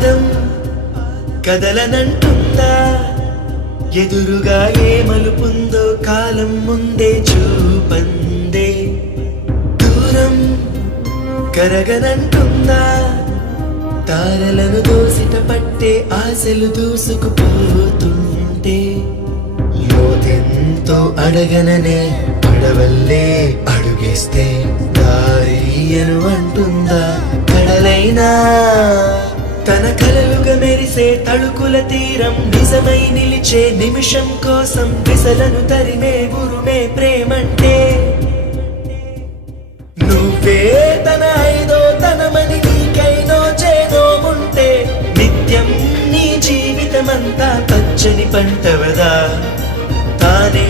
పాదం కదలనంటుందా, ఎదురుగా ఏ మలుపుందో కాలం ముందే చూపందే. దూరం కరగనంటుందా, తారలను దోసిట పట్టే ఆశలు దూసుకుపోతుంటే. లోతెంతో అడగననే అడవల్లే అడుగేస్తే దారియను అంటుందా కడలైనా. తన కలలుగా మెరిసే తళుకుల తీరం నిజమై నిలిచే నిమిషం కోసం విసలను తరిమే గురుమే ప్రేమంటే. నువ్వే తన ఐదో తనమని నీకైనో చేదో ఉంటే నిత్యం నీ జీవితమంతా పచ్చని పంటవదా. తానే